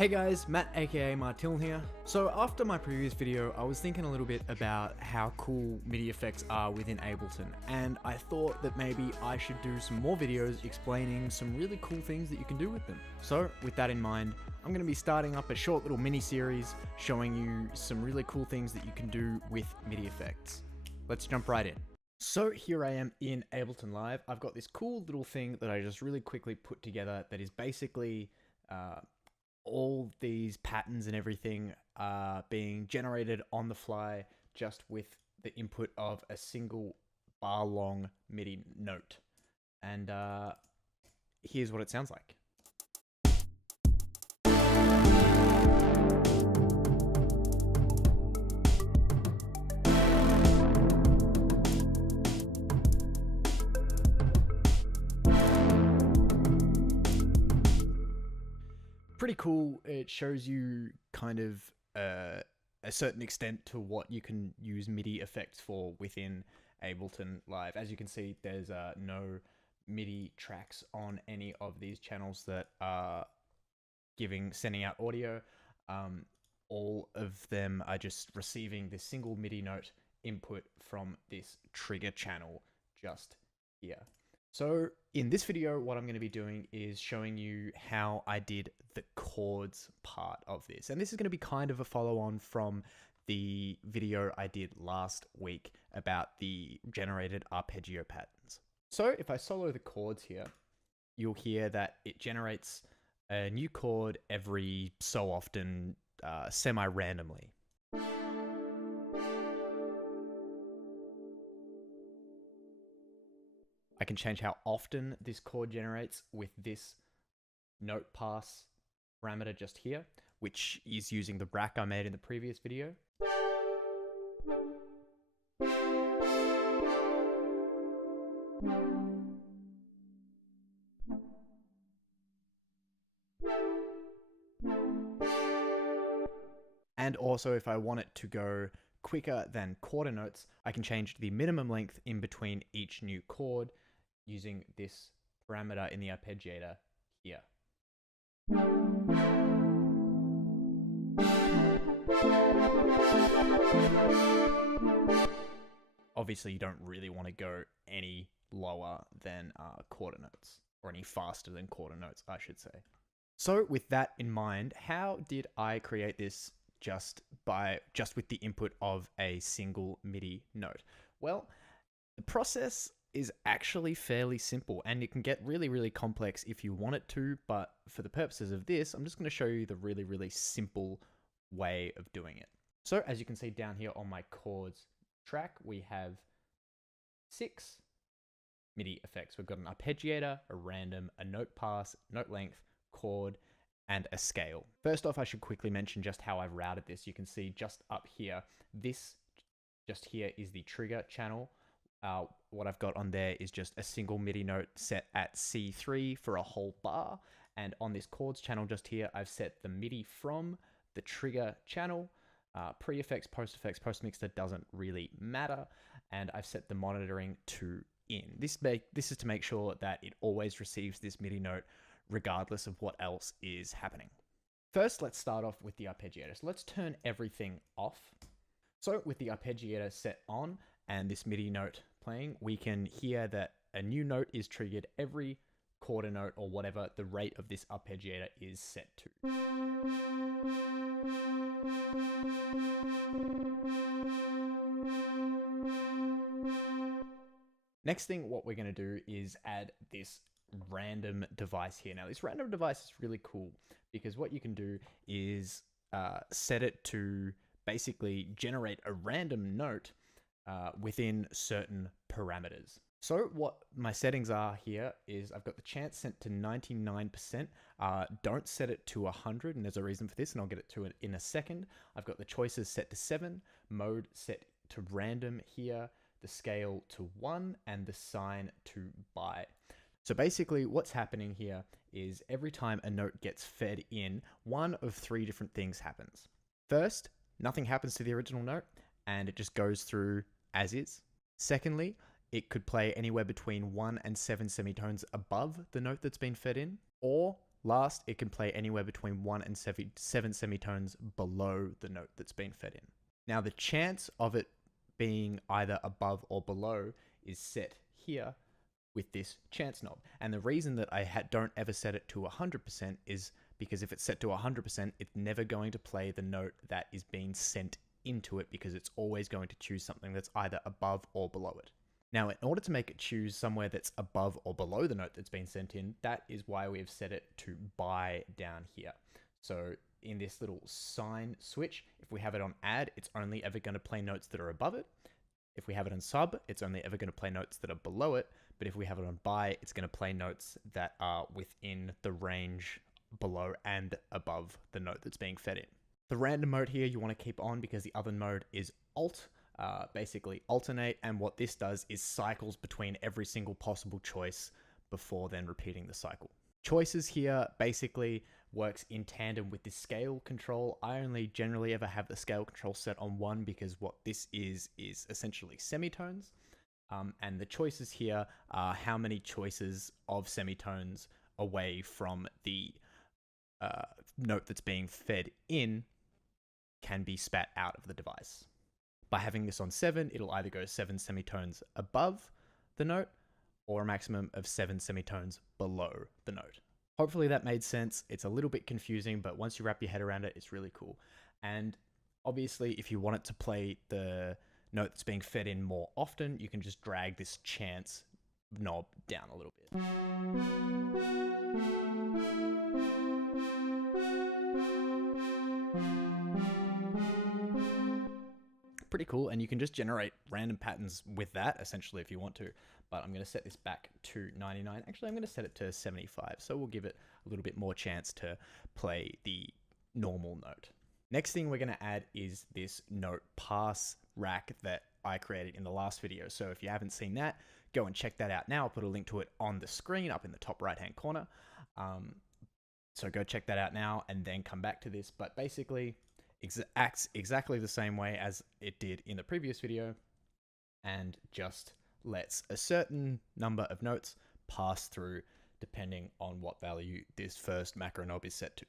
Hey guys, Matt aka Martil here. So after my previous video, I was thinking a little bit about how cool MIDI effects are within Ableton, and I thought that maybe I should do some more videos explaining some really cool things that you can do with them. So with that in mind, I'm going to be starting up a short little mini series showing you some really cool things that you can do with MIDI effects. Let's jump right in. So here I am in Ableton Live. I've got this cool little thing that I just really quickly put together that is basically all these patterns and everything are being generated on the fly just with the input of a single bar long MIDI note. And here's what it sounds like. Pretty cool. It shows you kind of a certain extent to what you can use MIDI effects for within Ableton Live. As you can see, there's no MIDI tracks on any of these channels that are sending out audio. All of them are just receiving this single MIDI note input from this trigger channel just here. So in this video, what I'm going to be doing is showing you how I did the chords part of this. And this is going to be kind of a follow on from the video I did last week about the generated arpeggio patterns. So if I solo the chords here, you'll hear that it generates a new chord every so often, semi-randomly. I can change how often this chord generates with this note pass parameter just here, which is using the rack I made in the previous video. And also, if I want it to go quicker than quarter notes, I can change the minimum length in between each new chord using this parameter in the Arpeggiator here. Obviously, you don't really want to go any lower than quarter notes, or any faster than quarter notes, I should say. So with that in mind, how did I create this just with the input of a single MIDI note? Well, the process is actually fairly simple, and it can get really, really complex if you want it to, but for the purposes of this, I'm just going to show you the really, really simple way of doing it. So as you can see down here on my chords track, we have 6 MIDI effects. We've got an arpeggiator, a random, a note pass, note length, chord, and a scale. First off, I should quickly mention just how I've routed this. You can see just up here, this just here is the trigger channel. What I've got on there is just a single MIDI note set at C3 for a whole bar. And on this chords channel just here, I've set the MIDI from the trigger channel. Pre-effects, post-effects, post-mixer doesn't really matter. And I've set the monitoring to in. This is to make sure that it always receives this MIDI note regardless of what else is happening. First, let's start off with the arpeggiator. So let's turn everything off. So with the arpeggiator set on and this MIDI note playing, we can hear that a new note is triggered every quarter note or whatever the rate of this arpeggiator is set to. Next thing, what we're going to do is add this random device here. Now, this random device is really cool because what you can do is set it to basically generate a random note within certain parameters. So what my settings are here is I've got the chance set to 99%. Don't set it to 100, and there's a reason for this, and I'll get to it in a second. I've got the choices set to 7, mode set to random here, the scale to 1, and the sign to byte. So basically what's happening here is every time a note gets fed in, one of 3 different things happens. First, nothing happens to the original note, and it just goes through as is. Secondly, it could play anywhere between 1 and 7 semitones above the note that's been fed in, or Last, it can play anywhere between 1 and 7 semitones below the note that's been fed in. Now, the chance of it being either above or below is set here with this chance knob. And the reason that I don't ever set it to 100% is because if it's set to 100%, it's never going to play the note that is being sent into it, because it's always going to choose something that's either above or below it. Now, in order to make it choose somewhere that's above or below the note that's been sent in, that is why we have set it to buy down here. So in this little sign switch, if we have it on add, it's only ever going to play notes that are above it. If we have it on sub, it's only ever going to play notes that are below it. But if we have it on buy, it's going to play notes that are within the range below and above the note that's being fed in. The random mode here you want to keep on because the other mode is alt. Basically alternate, and what this does is cycles between every single possible choice before then repeating the cycle. Choices here basically works in tandem with the scale control. I only generally ever have the scale control set on 1 because what this is essentially semitones, and the choices here are how many choices of semitones away from the note that's being fed in can be spat out of the device. By having this on 7, it'll either go 7 semitones above the note or a maximum of 7 semitones below the note. Hopefully that made sense. It's a little bit confusing, but once you wrap your head around it, it's really cool. And obviously, if you want it to play the note that's being fed in more often, you can just drag this chance knob down a little bit. Pretty cool, and you can just generate random patterns with that essentially if you want to, but I'm going to set this back to 99. Actually, I'm going to set it to 75, so we'll give it a little bit more chance to play the normal note. Next thing we're going to add is this note pass rack that I created in the last video. So if you haven't seen that, go and check that out now. I'll put a link to it on the screen up in the top right hand corner. So go check that out now and then come back to this. But basically, acts exactly the same way as it did in the previous video, and just lets a certain number of notes pass through depending on what value this first macro knob is set to.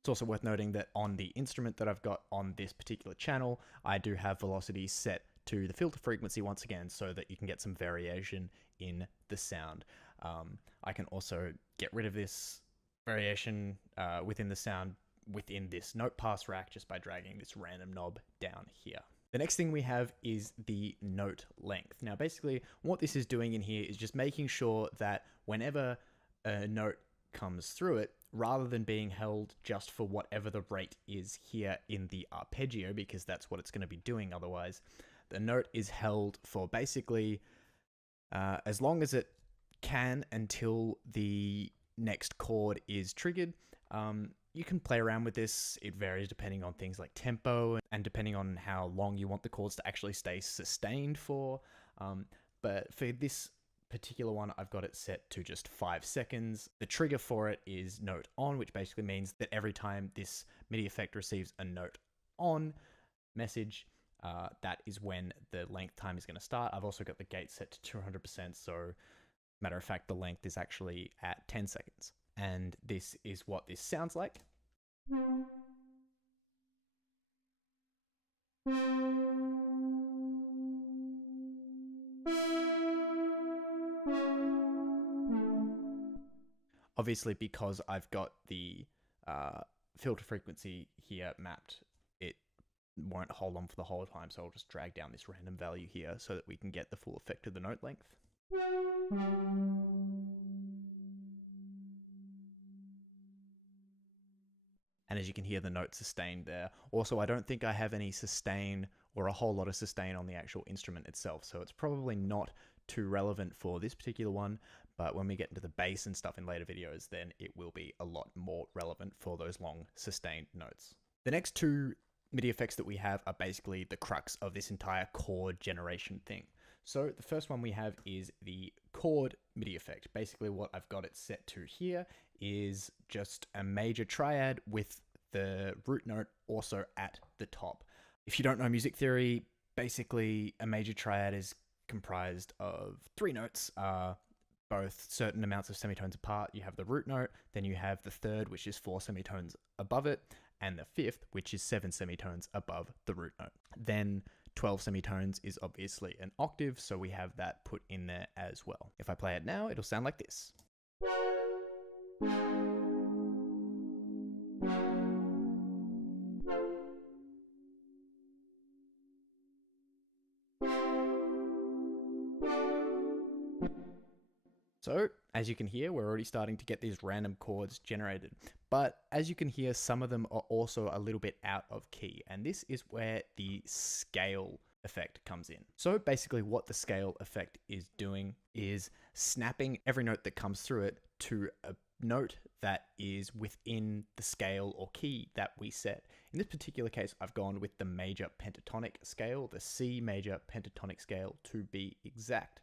It's also worth noting that on the instrument that I've got on this particular channel, I do have velocity set to the filter frequency once again, so that you can get some variation in the sound. I can also get rid of this variation within the sound within this note pass rack just by dragging this random knob down here. The next thing we have is the note length. Now basically what this is doing in here is just making sure that whenever a note comes through it, rather than being held just for whatever the rate is here in the arpeggio, because that's what it's going to be doing otherwise, the note is held for basically as long as it can until the next chord is triggered. You can play around with this. It varies depending on things like tempo and depending on how long you want the chords to actually stay sustained for. But for this particular one, I've got it set to just 5 seconds. The trigger for it is note on, which basically means that every time this MIDI effect receives a note on message, that is when the length time is going to start. I've also got the gate set to 200%, so matter of fact, the length is actually at 10 seconds. And this is what this sounds like. Obviously, because I've got the filter frequency here mapped, it won't hold on for the whole time, so I'll just drag down this random value here so that we can get the full effect of the note length. And as you can hear, the note sustained there. Also, I don't think I have any sustain or a whole lot of sustain on the actual instrument itself, so it's probably not too relevant for this particular one, but when we get into the bass and stuff in later videos, then it will be a lot more relevant for those long sustained notes. The next two MIDI effects that we have are basically the crux of this entire chord generation thing. So the first one we have is the chord MIDI effect. Basically what I've got it set to here is just a major triad with the root note also at the top. If you don't know music theory, basically a major triad is comprised of 3 notes, both certain amounts of semitones apart. You have the root note, then you have the third, which is 4 semitones above it, and the fifth, which is 7 semitones above the root note. Then 12 semitones is obviously an octave, so we have that put in there as well. If I play it now, it'll sound like this. So, as you can hear, we're already starting to get these random chords generated. But as you can hear, some of them are also a little bit out of key. And this is where the scale effect comes in. So basically what the scale effect is doing is snapping every note that comes through it to a note that is within the scale or key that we set. In this particular case, I've gone with the major pentatonic scale, the C major pentatonic scale to be exact.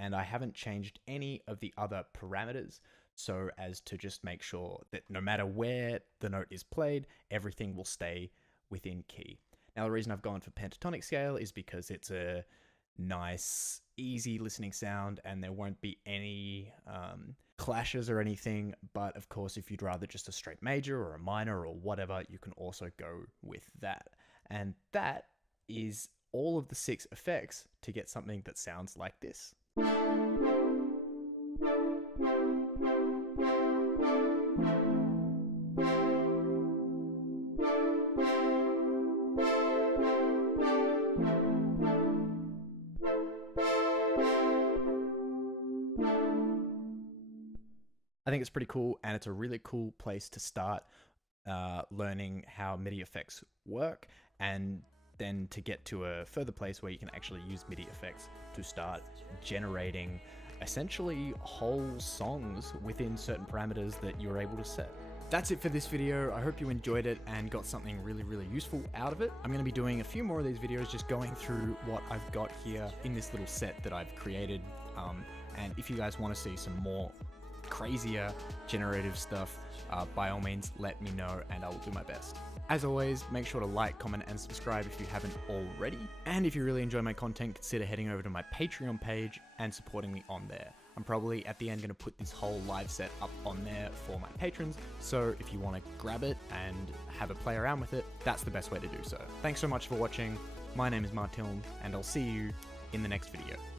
And I haven't changed any of the other parameters so as to just make sure that no matter where the note is played, everything will stay within key. Now, the reason I've gone for pentatonic scale is because it's a nice, easy listening sound and there won't be any clashes or anything. But of course, if you'd rather just a straight major or a minor or whatever, you can also go with that. And that is all of the 6 effects to get something that sounds like this. I think it's pretty cool, and it's a really cool place to start learning how MIDI effects work, and then to get to a further place where you can actually use MIDI effects to start generating essentially whole songs within certain parameters that you're able to set. That's it for this video. I hope you enjoyed it and got something really, really useful out of it. I'm going to be doing a few more of these videos, just going through what I've got here in this little set that I've created. And if you guys want to see some more crazier generative stuff, by all means, let me know and I will do my best. As always, make sure to like, comment, and subscribe if you haven't already. And if you really enjoy my content, consider heading over to my Patreon page and supporting me on there. I'm probably at the end going to put this whole live set up on there for my patrons. So if you want to grab it and have a play around with it, that's the best way to do so. Thanks so much for watching. My name is Martin, and I'll see you in the next video.